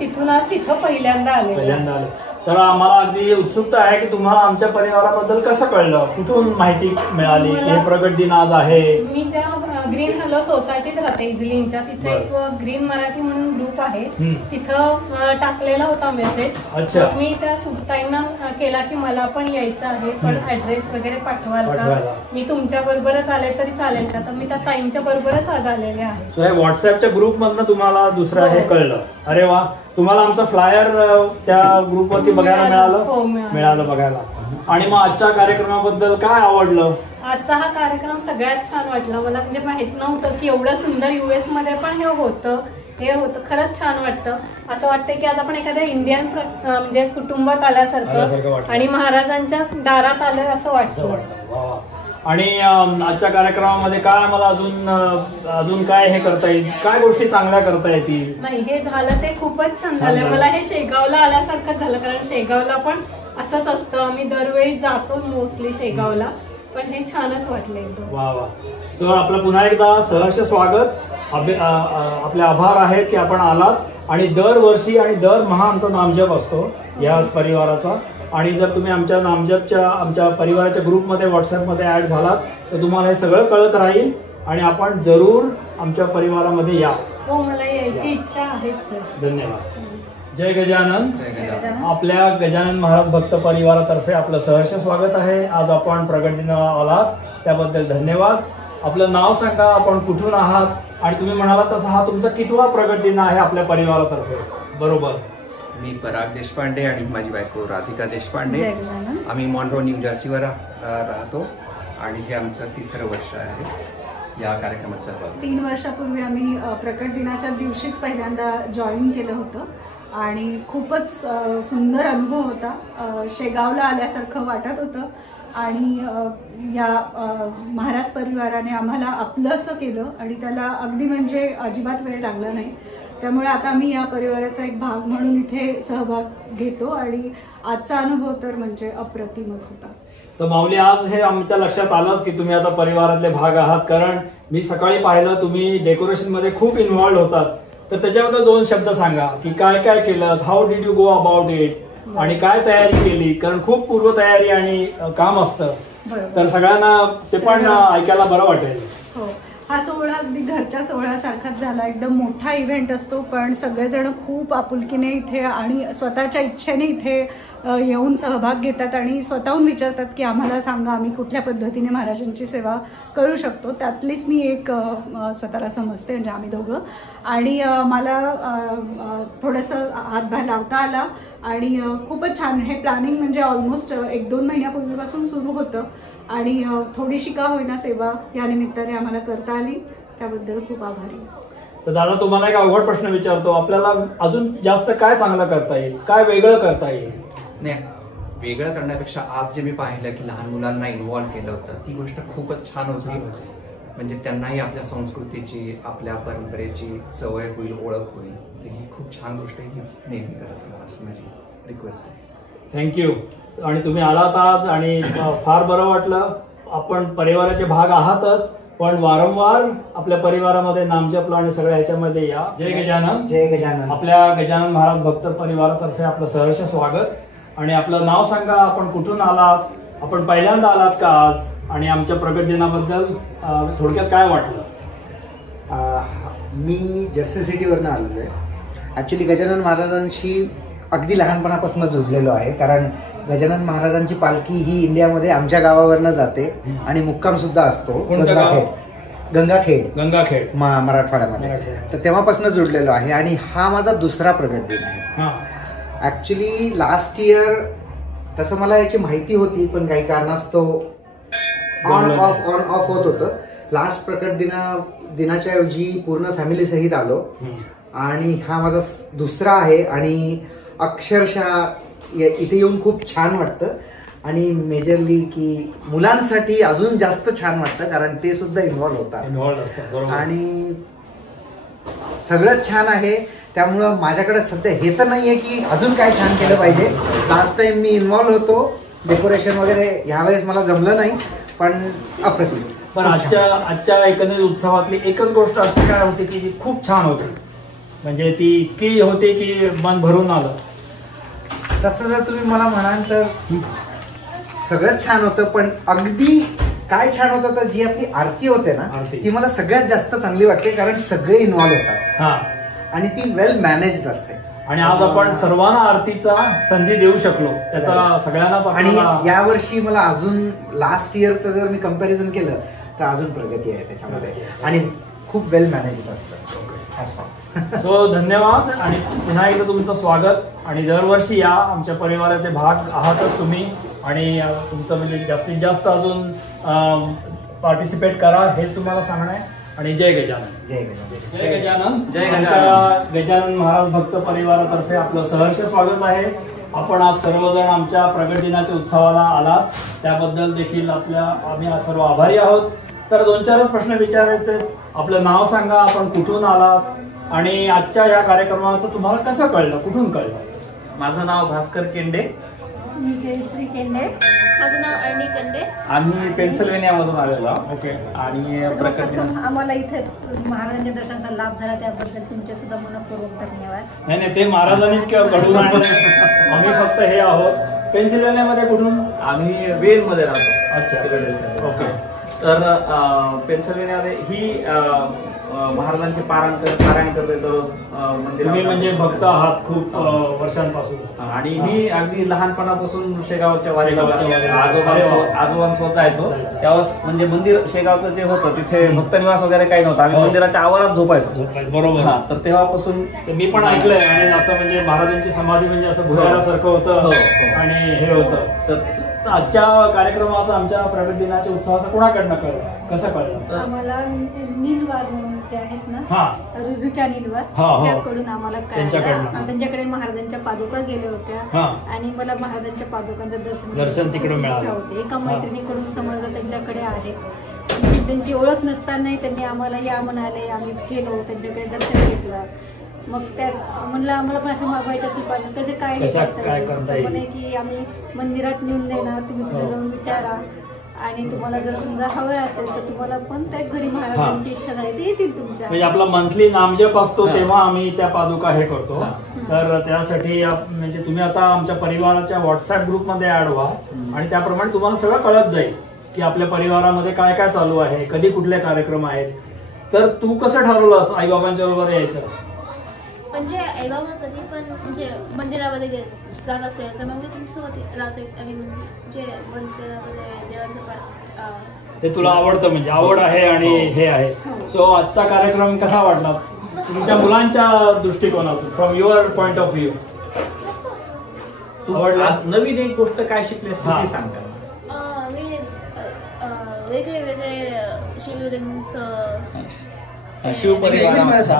तिथून आज इथं पहिल्यांदा आले. तर आम्हाला अगदी उत्सुकता आहे की तुम्हाला आमच्या परिवाराबद्दल कसं कळलं, कुठून माहिती मिळाली? हे प्रगट दिन आज आहे. मी ज्या ग्रीन हॅलो सोसायटीत राहते इजलिनच्या, तिथे एक ग्रीन मराठी म्हणून ग्रुप आहे, तिथं टाकलेला होता मेसेज. अच्छा. मी त्या सुटताईंना केला की मला पण यायचं आहे, पण ऍड्रेस वगैरे पाठवाल का? मी तुमच्या बरोबरच आले तरी चालेल का? तर मी त्या ताईंच्या बरोबरच आज आलेले आहे. सो हे व्हॉट्सअपच्या ग्रुप मधनं तुम्हाला दुसरं हे कळलं. अरे वा. तुम्हाला आमचं फ्लायर त्या ग्रुपवरती बघायला मिळालं बघायला. आणि मग आजच्या कार्यक्रमाबद्दल काय आवडलं? आजचा हा कार्यक्रम सगळ्यात छान वाटला मला. म्हणजे माहित नव्हतं की एवढं सुंदर US मध्ये पण हे होतं. खरंच छान वाटतं. असं वाटतं की आज आपण एखाद्या इंडियन म्हणजे कुटुंबात आल्यासारखं आणि महाराजांच्या दारात आलं असं वाटतं. आणि आजच्या कार्यक्रमामध्ये काय मला अजून काय हे करता येईल, काय गोष्टी चांगल्या करता येतील? नाही, हे झालं ते खूपच छान झालं. मला हे शेगावला आल्यासारखं झालं, कारण शेगावला पण असंच असतं. आम्ही दरवेळी जातो मोस्टली शेगावला, पण हे छानच वाटलं एकदम. वा वा. सो आपलं पुन्हा एकदा सहर्ष स्वागत. आपले आभार आहेत की आपण आलात. आणि दरवर्षी आणि दरमहा आमचा नामजप असतो या परिवाराचा. आणि जर तुम्ही आमच्या नामजपच्या आमच्या परिवाराच्या ग्रुपमध्ये व्हॉट्सअपमध्ये ऍड झालात तर तुम्हाला हे सगळं कळत राहील आणि आपण जरूर आमच्या परिवारामध्ये या. हो, मला यायची इच्छा आहे. धन्यवाद. जय गजानन. आपल्या गजानन महाराज भक्त परिवारातर्फे आपलं सहर्ष स्वागत आहे. आज आपण प्रगट दिनाला आलात त्याबद्दल धन्यवाद. आपलं नाव सांगा, आपण कुठून आहात आणि तुम्ही म्हणालात तसं हा तुमचा कितवा प्रगट दिन आहे आपल्या परिवारातर्फे? बरोबर. मी पराग देशपांडे आणि माझी बायको राधिका देशपांडे. आम्ही मॉन्ट्रो न्यू जर्सीवर राहतो आणि हे आमचं 3रं वर्ष आहे या कार्यक्रमात सहभाग. 3 वर्षापूर्वी आम्ही प्रकट दिनाच्या दिवशीच पहिल्यांदा जॉईन केलं होतं आणि खूपच सुंदर अनुभव होता. शेगावला आल्यासारखं वाटत होतं आणि या महाराज परिवाराने आम्हाला आपलंसं केलं आणि त्याला अगदी म्हणजे अजिबात वेळ लागला नाही. त्यामुळे आता मी या परिवाराचा एक भाग म्हणून इथे सहभाग घेतो आणि आजचा अनुभव तर म्हणजे अप्रतिमच होता. तर माऊली, आज हे आमच्या लक्षात आलंच की तुम्ही आता परिवारातले भाग आहात, कारण मी सकाळी पाहिलं तुम्ही डेकोरेशन मध्ये खूप इन्व्हॉल्व होतात. तर त्याच्याबद्दल 2 शब्द सांगा की काय काय केलं, how did you go about it आणि काय तयारी केली, कारण खूप पूर्वतयारी आणि काम असतं. तर सगळ्यांना ते पण ऐकायला बरं वाटेल. हो, हा सोहळा अगदी घरच्या सोहळ्यासारखाच झाला. एकदम मोठा इव्हेंट असतो, पण सगळेजण खूप आपुलकीने इथे आणि स्वतःच्या इच्छेने इथे येऊन सहभाग घेतात आणि स्वतःहून विचारतात की आम्हाला सांगा आम्ही कुठल्या पद्धतीने महाराजांची सेवा करू शकतो. त्यातलीच मी एक स्वतःला समजते, म्हणजे आम्ही दोघं. आणि मला थोडंसं हातभार लावता आला आणि खूपच छान. हे प्लॅनिंग म्हणजे ऑलमोस्ट 1-2 महिन्यापूर्वीपासून सुरू होतं आणि थोडीशी का होईना सेवा या निमित्ताने आम्हाला करता आली, त्याबद्दल खूप आभारी. तर दादा तुम्हाला एक अवघड प्रश्न विचारतो, आपल्याला अजून जास्त काय चांगलं करता येईल, काय वेगळं करता येईल? नाही, वेगळं करण्यापेक्षा आज जे मी पाहिलं की लहान मुलांना इन्व्हॉल्व्ह केलं होतं ती गोष्ट खूपच छान होती. म्हणजे त्यांनाही आपल्या संस्कृतीची, आपल्या परंपरेची सवय होईल, ओळख होईल. तर ही खूप छान गोष्ट ही नेहमी करत राहा अशी माझी रिक्वेस्ट आहे. थँक्यू. आणि तुम्ही आलात आज आणि फार बरं वाटलं. आपण परिवाराचे भाग आहातच, पण वारंवार आपल्या परिवारामध्ये नामजपला आणि सगळ्या ह्याच्यामध्ये या. जय गजानन. जय गजानन. आपल्या गजानन महाराज भक्त परिवारातर्फे आपलं सहर्ष स्वागत. आणि आपलं नाव सांगा, आपण कुठून आलात, आपण पहिल्यांदा आलात का आज, आणि आमच्या प्रगट दिनाबद्दल थोडक्यात काय वाटलं? मी जर्सी सिटीवरनं आलेलो आहे. ॲक्च्युली गजानन महाराजांशी अगदी लहानपणापासून जोडलेलो आहे, कारण गजानन महाराजांची पालखी ही इंडियामध्ये आमच्या गावावरनं जाते आणि मुक्काम सुद्धा असतो गंगाखेड मराठवाड्यामध्ये. तर तेव्हापासून जोडलेलो आहे आणि हा माझा दुसरा प्रगट दिन आहे. ॲक्च्युली लास्ट इयर तसं मला याची माहिती होती, पण काही कारणास्तव ऑन ऑफ होत होतं. लास्ट प्रकट दिनाच्या ऐवजी पूर्ण फॅमिली सहित आलो आणि हा माझा दुसरा आहे आणि अक्षरशः इथे येऊन खूप छान वाटतं. आणि मेजरली की मुलांसाठी अजून जास्त छान वाटतं, कारण ते सुद्धा इन्व्हॉल्व्ह होतात आणि सगळंच छान आहे. त्यामुळं माझ्याकडे सध्या हे तर नाहीये की अजून काय छान केलं पाहिजे. लास्ट टाइम मी इन्व्हॉल्व्ह होतो, डेकोरेशन वगैरे यावेळेस मला जमलं नाही, पण अप्रतिम. पण आजच्या एकंदरीत उत्सवातली एकच गोष्ट अशी काय होती की जी खूप छान होती, म्हणजे ती इतकी होती की मन भरून आलं. तसं जर तुम्ही मला म्हणाल तर सगळंच छान होतं, पण अगदी काय छान होतं तर जी आपली आरती होते ना ती मला सगळ्यात जास्त चांगली वाटते, कारण सगळे इन्व्हॉल्व्ह होतात आणि ती वेल मॅनेज्ड असते. आणि आज आपण सर्वांना आरतीचा संधी देऊ शकलो, त्याचा सगळ्यांनाच. आणि यावर्षी मला अजून लास्ट इयरचं जर मी कंपॅरिझन केलं तर अजून प्रगती आहे त्याच्यामध्ये आणि खूप वेल मॅनेज्ड असतं. सो धन्यवाद आणि पुन्हा एकदा तुमचं स्वागत. आणि दरवर्षी या, आमच्या परिवाराचे भाग आहातच तुम्ही आणि तुमचं म्हणजे जास्तीत जास्त अजून पार्टिसिपेट करा हेच तुम्हाला सांगणं आहे. आणि जय गजानन. जय गजानन. जय गजानन. गजानन महाराज भक्त परिवारातर्फे आपलं सहर्ष स्वागत आहे. आपण आज सर्वजण आमच्या प्रगट दिनाच्या उत्सवाला आलात, त्याबद्दल देखील आम्ही सर्व आभारी आहोत. तर 2-4 प्रश्न विचारायचे. आपलं नाव सांगा, आपण कुठून आलात आणि आजच्या या कार्यक्रमाचं तुम्हाला कसं कळलं, कुठून कळलं? माझं नाव भास्कर केंडे. मी जयश्री केंडे. माझं नाव अर्णी केंडे. आम्ही पेन्सिल्व्हेनियामधून आलेलो. ओके. आणि प्रकट आम्हाला इथेच महाराजांच्या दर्शनाचा लाभ झाला, त्याबद्दल तुमचे सुद्धा मनपूर्वक धन्यवाद. नाही ते महाराजांनीच घडवून आणलं, आम्ही फक्त हे आहोत. पेन्सिल्व्हेनियामध्ये कुठून? आम्ही वेलमध्ये राहतो. अच्छा, ओके. तर पेन्सिल्व्हेनियामध्ये ही महाराजांचे पारायण करते दररोज मंदिरात. तुम्ही म्हणजे भक्त आहात खूप वर्षांपासून. आणि मी अगदी लहानपणापासून शेगावच्या वारीला आजोबांसोबत जायचो. त्यावेळेस म्हणजे मंदिर शेगावचं जे होतं तिथे भक्त निवास वगैरे काही नव्हतं, आम्ही मंदिराच्या आवारात झोपायचो. बरोबर. तर तेव्हापासून मी पण ऐकलंय. आणि असं म्हणजे महाराजांची समाधी म्हणजे असं भुयारासारखं होतं आणि हे होतं. तर आजच्या कार्यक्रमाचं, आमच्या प्रगट दिनाच्या उत्सवाचं कोणाकडनं कळलं, कसं कळलं? आम्हाला नीलवार म्हणून ते आहेत ना, रुचा नीलवार, त्याकडून आम्हाला कळलं. त्यांच्याकडे महाराजांच्या पादुका गेल्या होत्या आणि मला महाराजांच्या पादुकांचं दर्शन तिकडून मिळालं होते. एका मैत्रिणीकडून समजलं त्यांच्याकडे आहे. त्यांची ओळख नसतानाही त्यांनी आम्हाला या म्हणाले, आम्ही गेलो त्यांच्याकडे दर्शन घेतलं. मग त्या म्हणलं आम्हाला पण असं मागवायचं असेल पण कसं काय करता येईल की आम्ही मंदिरात नेऊन देणार, तुम्ही तिथे जाऊन विचारा आणि तुम्हाला जर समजा हवं असेल तर तुम्हाला पण त्या घरी महाराजांची इच्छा झाली ते येतील तुमच्या. म्हणजे आपला मंथली नामजप असतो तेव्हा आम्ही त्या पादुका हे करतो. तर त्यासाठी म्हणजे तुम्ही आता आमच्या परिवाराच्या व्हॉट्सअप ग्रुपमध्ये ऍड व्हा आणि त्याप्रमाणे तुम्हाला सगळं कळत जाईल की आपल्या परिवारामध्ये काय काय चालू आहे, कधी कुठले कार्यक्रम आहेत. तर तू कसं ठरवलंस आई बाबांच्या बरोबर यायचं? म्हणजे आई बाबा कधी पण म्हणजे मंदिरामध्ये जात असेल तर मग मी तुमच्यासोबत राहते आणि म्हणजे मंदिरामध्ये देवाचं ते तुला आवडतं, म्हणजे आवड आहे आणि हे आहे. सो आजचा कार्यक्रम कसा वाटला तुमच्या मुलांच्या दृष्टिकोनातून, from your point of view? तू आज नवीन एक गोष्ट काय शिकलीस ते सांग त्याला. मी वेगळे वेगळे शिवपरिवाराचं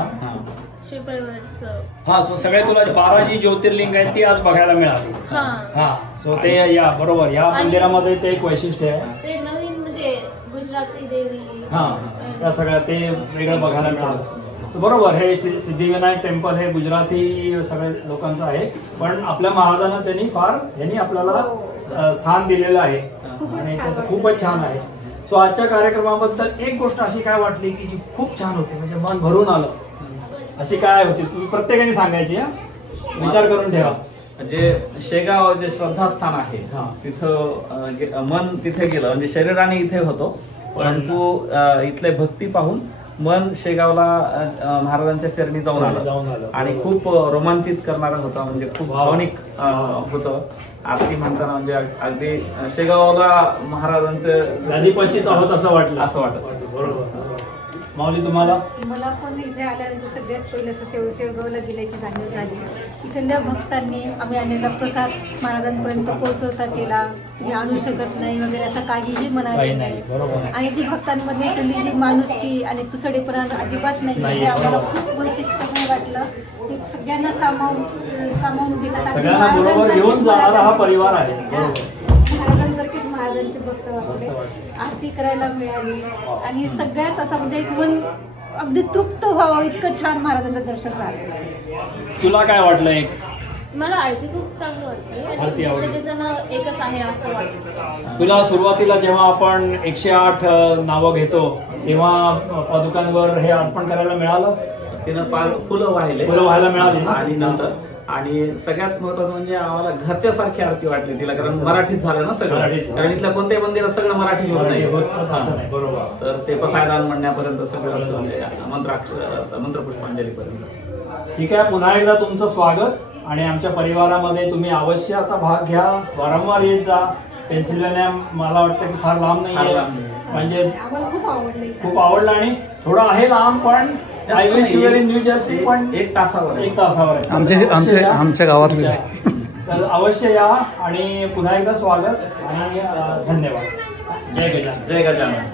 हा सगळे तुला 12 जी ज्योतिर्लिंग आहेत ती आज बघायला मिळाली. हा सो ते या बरोबर या मंदिरामध्ये ते एक वैशिष्ट्य आहे. ते नवीन म्हणजे गुजराती देवी हा त्या सगळ्या ते वेगळं बघायला मिळालं. बरोबर हे सिद्धिविनायक टेम्पल हे गुजराती सगळ्या लोकांचं आहे पण आपल्या महाराजांना यांनी आपल्याला स्थान दिलेलं आहे आणि त्याचं खूपच छान आहे. सो आजच्या कार्यक्रमाबद्दल एक गोष्ट अशी काय वाटली की जी खूप छान होती म्हणजे मन भरून आलं अशी काय होती तुम्ही प्रत्येकाने सांगायची. विचार करून ठेवा. म्हणजे शेगाव जे श्रद्धास्थान आहे तिथं मन तिथे गेलं म्हणजे शरीराने इथे होतो परंतु इथले भक्ती पाहून मन शेगावला महाराजांच्या चरणी जाऊन आलं आणि खूप रोमांचित करणारा होता म्हणजे खूप भावनिक होतं. आरती म्हणताना म्हणजे अगदी शेगावला महाराजांचं आधीपाशीच आहोत असं वाटत. बरोबर. माऊली तुम्हाला? मला पण इथे आल्यानंतर सगळ्यात पहिलं शेवगावला गेल्याची जाणीव झाली. इथल्या भक्तांनी आम्ही आणलेला प्रसाद महाराजांपर्यंत पोहोचवता केला. तुम्ही आणू शकत नाही वगैरे असं काहीही म्हणाले नाही आणि जी भक्तांमध्ये इथली जी माणुसकी आणि तुसडेपणा अजिबात नाही हे आम्हाला खूप वैशिष्ट्यपूर्ण वाटलं. की सगळ्यांना सामावून घेतात. सगळ्यांना बरोबर घेऊन जाणारा हा परिवार आहे. महाराजांसारखेच महाराजांचे भक्त वाटले. आरती करायला मिळाली आणि सगळ्याच असं म्हणजे एक मन अगदी तृप्त व्हावं इतकं छान महाराजांचं दर्शन झालं. तुला काय वाटलं? एक मला आरती खूप चांगली वाटली आणि सगळेजण एकच आहे असं वाटतं. तुला सुरुवातीला जेव्हा आपण 108 नावं घेतो तेव्हा पादुकांवर हे अर्पण करायला मिळालं? तिनं फुलं व्हायला मिळाली आणि नंतर आणि सगळ्यात महत्वाचं म्हणजे आम्हाला घरच्यासारखी आरती वाटली तिला कारण मराठीत झालं ना सगळं. कारण इथल्या कोणत्याही मंदिरात सगळं मराठी होत नाही. बरोबर. तर ते पसायदान म्हणण्यापर्यंत सगळं मंत्रपुष्पांजलीपर्यंत. ठीक आहे. पुन्हा एकदा तुमचं स्वागत आणि आमच्या परिवारामध्ये तुम्ही अवश्य आता भाग घ्या. वारंवार येत जा. पेन्सिल्व्हेनिया मला वाटतं की फार लांब नाही म्हणजे खूप आवडलं आणि थोडं आहे लांब पण न्यू जर्सी पण 1 तासावर आमच्या गावातले. तर अवश्य या आणि पुन्हा एकदा स्वागत आणि धन्यवाद. जय गजानन. जय गजानन.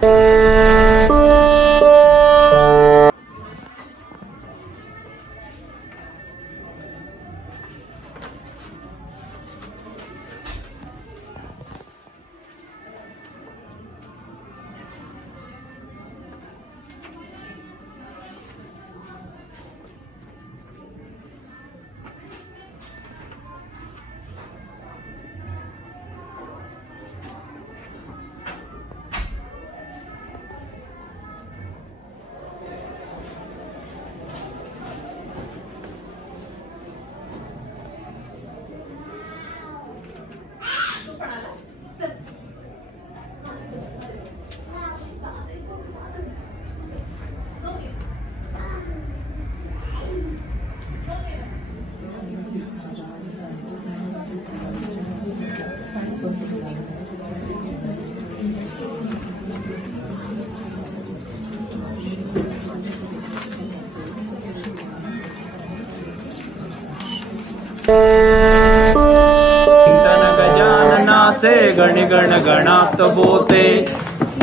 गजाननाचे गणगण गणात बोते.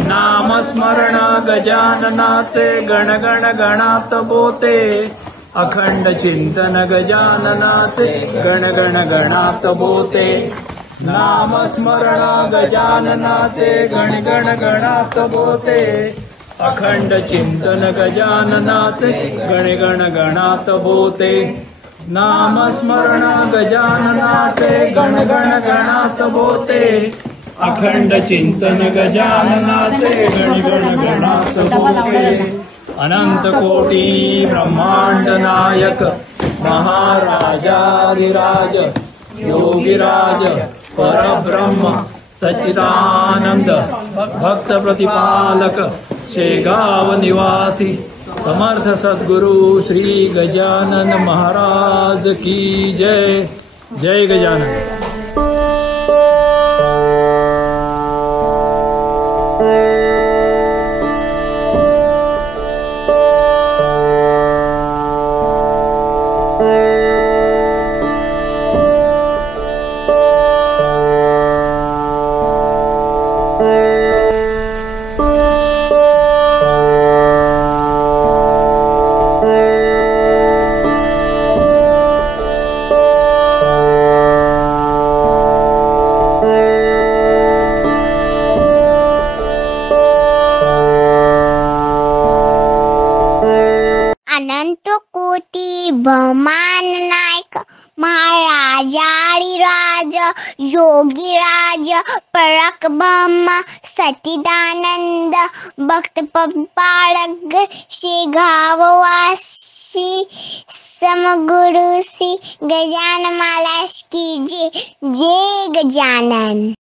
नामस्मरण गजाननाचे गणगण गणात बोते. अखंड चिंतन गजाननाचे गणगण गणात बोते. नामस्मरण गजाननाचे गणगण गणात बोते. अखंड चिंतन गजाननाचे गणगण गणात बोते. नामस्मरण गजाननाचे गणगण गणात बोते. अखंड चिंतन गजाननाचे गणगण गणात बोते. अनंत कोटी ब्रह्मांड नायक महाराजाधिराज योगिराज परब्रह्म सच्चिदानंद भक्त प्रतिपालक शेगाव निवासी समर्थ सद्गुरु श्री गजानन महाराज की जय. जय गजानन. परक ब्रह्म सच्चिदानंद भक्त पालक शेगाववासी समगुरुसी गजानन महाराज की जय जय गजानन।